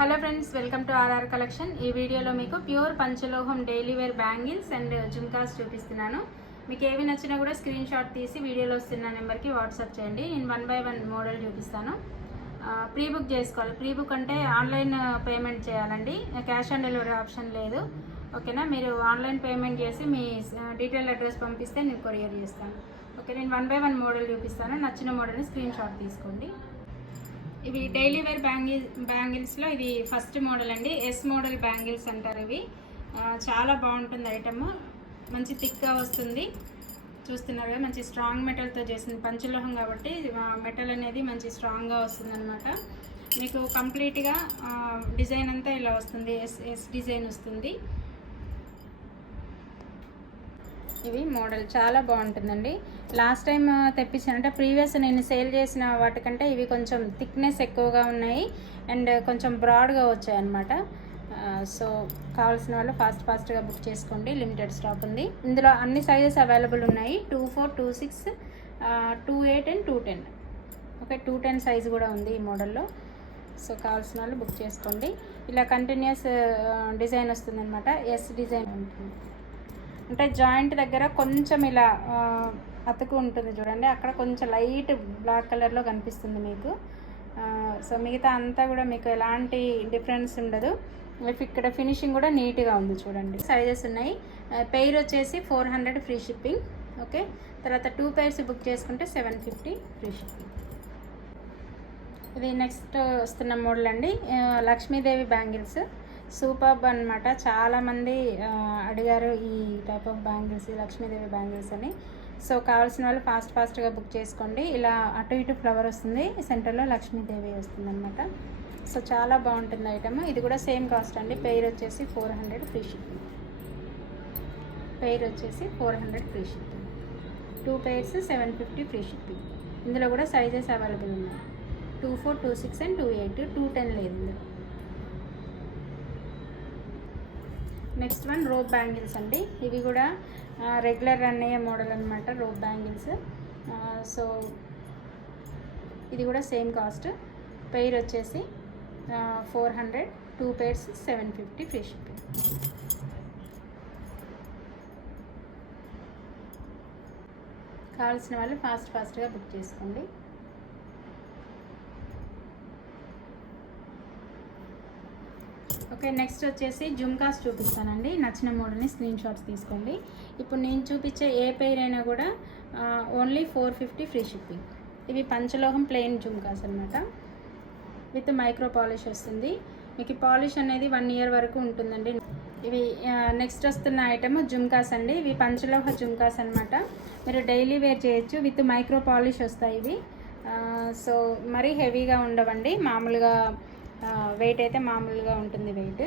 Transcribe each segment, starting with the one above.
Hello friends, welcome to RR collection. ఈ వీడియోలో మీకు ప్యూర్ పంచలోహం daily wear bangles and jhumkas చూపిస్తున్నాను. మీకు ఏవి నచ్చినా కూడా స్క్రీన్ షాట్ తీసి వీడియోలో వస్తున్న నెంబర్కి వాట్సాప్ చేయండి. నేను 1 by 1 మోడల్ చూపిస్తాను. ప్రీ బుక్ చేసుకోవాలి. ప్రీ బుక్ అంటే ఆన్లైన్ పేమెంట్ చేయాలండి, క్యాష్ ఆన్ డెలివరీ ఆప్షన్ లేదు. ఓకేనా, మీరు ఆన్లైన్ పేమెంట్ చేసి మీ డీటెయిల్ అడ్రస్ పంపిస్తే నేను కొరియర్ చేస్తాను. ఓకే, నేను 1 by 1 మోడల్ చూపిస్తాను. నచ్చిన మోడల్ని స్క్రీన్ షాట్ తీసుకోండి. ఇవి డైలీ వేర్ బ్యాంగిల్స్లో ఇది ఫస్ట్ మోడల్ అండి. ఎస్ మోడల్ బ్యాంగిల్స్ అంటారు. ఇవి చాలా బాగుంటుంది ఐటమ్, మంచి థిక్గా వస్తుంది. చూస్తున్నారు కదా, మంచి స్ట్రాంగ్ మెటల్తో చేసింది, పంచలోహం కాబట్టి మెటల్ అనేది మంచి స్ట్రాంగ్గా వస్తుంది అనమాట. మీకు కంప్లీట్గా డిజైన్ అంతా ఇలా వస్తుంది, ఎస్ డిజైన్ వస్తుంది. ఇవి మోడల్ చాలా బాగుంటుందండి. లాస్ట్ టైం తెప్పించాను, అంటే ప్రీవియస్ నేను సేల్ చేసిన వాటికంటే ఇవి కొంచెం థిక్నెస్ ఎక్కువగా ఉన్నాయి అండ్ కొంచెం బ్రాడ్గా వచ్చాయి అన్నమాట. సో కావాల్సిన వాళ్ళు ఫాస్ట్గా బుక్ చేసుకోండి, లిమిటెడ్ స్టాక్ ఉంది. ఇందులో అన్ని సైజెస్ అవైలబుల్ ఉన్నాయి, 24, 26, 28 and 210. ఓకే, 210 సైజు కూడా ఉంది ఈ మోడల్లో. సో కావాల్సిన వాళ్ళు బుక్ చేసుకోండి. ఇలా కంటిన్యూస్ డిజైన్ వస్తుంది అనమాట, ఎస్ డిజైన్ ఉంటుంది. అంటే జాయింట్ దగ్గర కొంచెం ఇలా అతుకు ఉంటుంది చూడండి, అక్కడ కొంచెం లైట్ బ్లాక్ కలర్లో కనిపిస్తుంది మీకు. సో మిగతా అంతా కూడా మీకు ఎలాంటి డిఫరెన్స్ ఉండదు. ఇక్కడ ఫినిషింగ్ కూడా నీట్గా ఉంది చూడండి. సైజెస్ ఉన్నాయి. పెయిర్ వచ్చేసి 400 ఫ్రీ షిప్పింగ్. ఓకే, తర్వాత 2 pairs బుక్ చేసుకుంటే 750 ఫ్రీ షిప్పింగ్. ఇది నెక్స్ట్ వస్తున్న మోడల్ అండి, లక్ష్మీదేవి బ్యాంగిల్స్. సూపర్బ్ అనమాట. చాలామంది అడిగారు ఈ type of bangles, Lakshmidevi bangles అని. సో కావాల్సిన వాళ్ళు ఫాస్ట్గా బుక్ చేసుకోండి. ఇలా అటు ఇటు ఫ్లవర్ వస్తుంది, సెంటర్లో లక్ష్మీదేవి వస్తుంది అనమాట. సో చాలా బాగుంటుంది ఐటమ్. ఇది కూడా సేమ్ కాస్ట్ అండి. పెయిర్ వచ్చేసి 400 ఫ్రీ షిప్పింగ్. పెయిర్ వచ్చేసి 400 free shipping. 2 pairs 750 free shipping. ఇందులో కూడా సైజెస్ అవైలబుల్ ఉన్నాయి, 24, 26 and 28. 210 లేదు ఇందులో. నెక్స్ట్ వన్ రోప్ బ్యాంగిల్స్ అండి. ఇవి కూడా రెగ్యులర్ రన్ అయ్యే మోడల్ అనమాట, రోప్ బ్యాంగిల్స్. సో ఇది కూడా సేమ్ కాస్ట్. పెయిర్ వచ్చేసి 400, 2 pairs 750 ఫ్రీ షిప్పింగ్. కావాల్సిన వాళ్ళు ఫాస్ట్గా బుక్ చేసుకోండి. ఓకే, నెక్స్ట్ వచ్చేసి జుమ్కాస్ చూపిస్తానండి. నచ్చిన మోడల్ని స్క్రీన్ షాట్స్ తీసుకోండి. ఇప్పుడు నేను చూపించే ఏ పెయిర్ అయినా కూడా ఓన్లీ 450 ఫ్రీ షిప్పింగ్. ఇవి పంచలోహం ప్లెయిన్ జుమ్కాస్ అనమాట, విత్ మైక్రో పాలిష్ వస్తుంది. మీకు పాలిష్ అనేది 1 year వరకు ఉంటుందండి. ఇవి నెక్స్ట్ వస్తున్న ఐటమ్ జుమ్కాస్ అండి. ఇవి పంచలోహ జుమ్కాస్ అనమాట. మీరు డైలీ వేర్ చేయొచ్చు, విత్ మైక్రో పాలిష్ వస్తాయి ఇవి. సో మరీ హెవీగా ఉండవండి, మామూలుగా వెయిట్ అయితే మామూలుగా ఉంటుంది వెయిట్.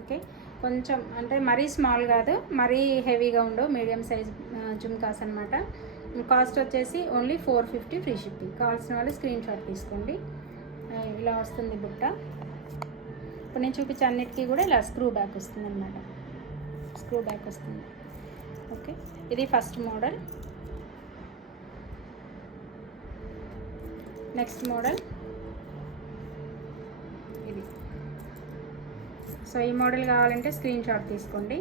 ఓకే, కొంచెం అంటే మరీ స్మాల్ కాదు, మరీ హెవీగా ఉండవు, మీడియం సైజ్ జుమ్కాస్ అనమాట. కాస్ట్ వచ్చేసి ఓన్లీ 450 ఫ్రీ షిప్పింగ్. కావాల్సిన వాళ్ళు స్క్రీన్ షాట్ తీసుకోండి. ఇలా వస్తుంది బుట్ట. ఇప్పుడు నేను చూపించే అన్నిటికీ కూడా ఇలా స్క్రూ బ్యాక్ వస్తుంది అనమాట, స్క్రూ బ్యాక్ వస్తుంది. ఓకే, ఇది ఫస్ట్ మోడల్. నెక్స్ట్ మోడల్ ఇది. సో ఈ మోడల్ కావాలంటే స్క్రీన్ షాట్ తీసుకోండి.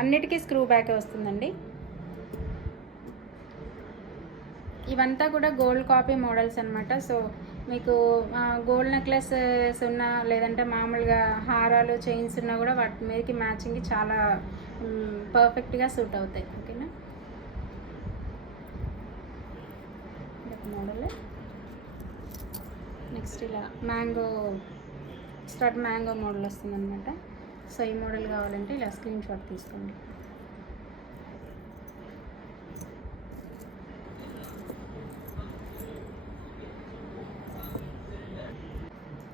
అన్నిటికీ స్క్రూ బ్యాకే వస్తుందండి. ఇవంతా కూడా గోల్డ్ కాపీ మోడల్స్ అనమాట. సో మీకు గోల్డ్ నెక్లెసెస్ ఉన్నా, లేదంటే మామూలుగా హారాలు, చైన్స్ ఉన్నా కూడా వాటి మీదకి మ్యాచింగ్కి చాలా పర్ఫెక్ట్గా సూట్ అవుతాయి. ఓకేనా, మోడల్. నెక్స్ట్ ఇలా మ్యాంగో స్టడ్ మ్యాంగో మోడల్ వస్తుంది అనమాట. సో ఈ మోడల్ కావాలంటే ఇలా స్క్రీన్ షాట్ తీసుకోండి.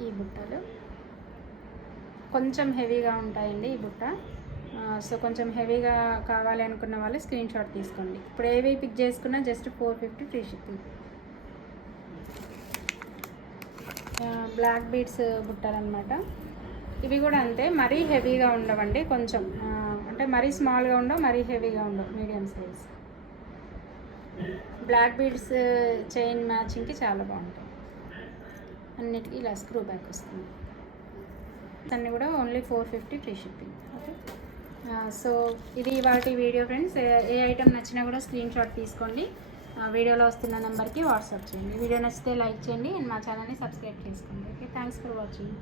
ఈ బుట్టలు కొంచెం హెవీగా ఉంటాయండి ఈ బుట్ట. సో కొంచెం హెవీగా కావాలి అనుకున్న వాళ్ళు స్క్రీన్ షాట్ తీసుకోండి. ఇప్పుడు ఏవి పిక్ చేసుకున్నా just 450 free shipping. Black beads బుట్టలు అనమాట. ఇవి కూడా అంతే, మరీ హెవీగా ఉండవండి, కొంచెం అంటే మరీ స్మాల్గా ఉండవు, మరీ హెవీగా ఉండవు, medium size. Black beads chain మ్యాచింగ్కి చాలా బాగుంటాయి. అన్నిటికీ ఇలా స్క్రూ బ్యాక్ వస్తుంది. అన్నీ కూడా only 450 free shipping. Okay, so ఇది వాటి వీడియో ఫ్రెండ్స్. ఏ ఐటెం నచ్చినా కూడా స్క్రీన్ షాట్ తీసుకోండి, వీడియోలో వస్తున్న నెంబర్కి వాట్సాప్ చేయండి. వీడియో నచ్చితే లైక్ చేయండి అండ్ మా ఛానల్ని సబ్స్క్రైబ్ చేసుకోండి. Okay, thanks for watching.